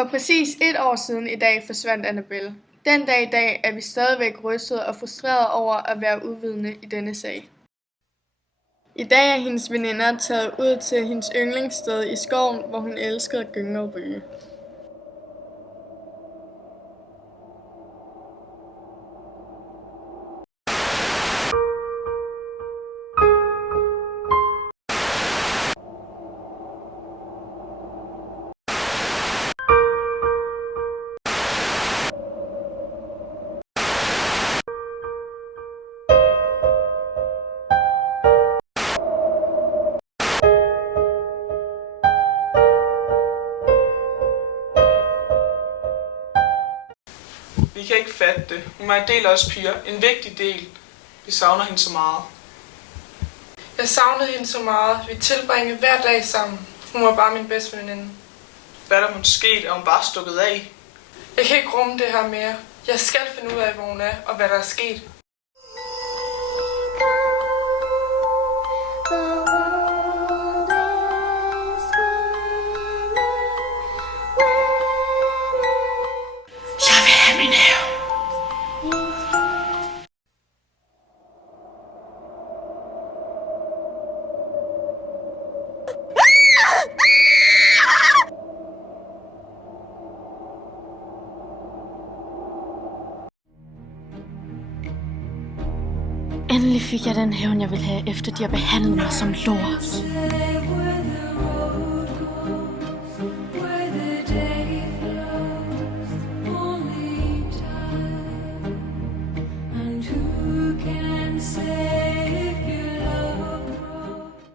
For præcis 1 år siden i dag forsvandt Annabelle. Den dag i dag er vi stadigvæk rystet og frustreret over at være uvidende i denne sag. I dag er hendes veninder taget ud til hendes yndlingssted i skoven, hvor hun elskede at gynge og ryge. Vi kan ikke fatte det. Hun er en del af os piger. En vigtig del. Vi savner hende så meget. Jeg savnede hende så meget. Vi tilbringede hver dag sammen. Hun var bare min bedste veninde. Hvad er der hun sket? Er hun bare stukket af? Jeg kan ikke rumme det her mere. Jeg skal finde ud af, hvor hun er og hvad der er sket. Jeg vil have min have. Endelig fik jeg den hævn, jeg ville have, efter de har behandlet mig som lort.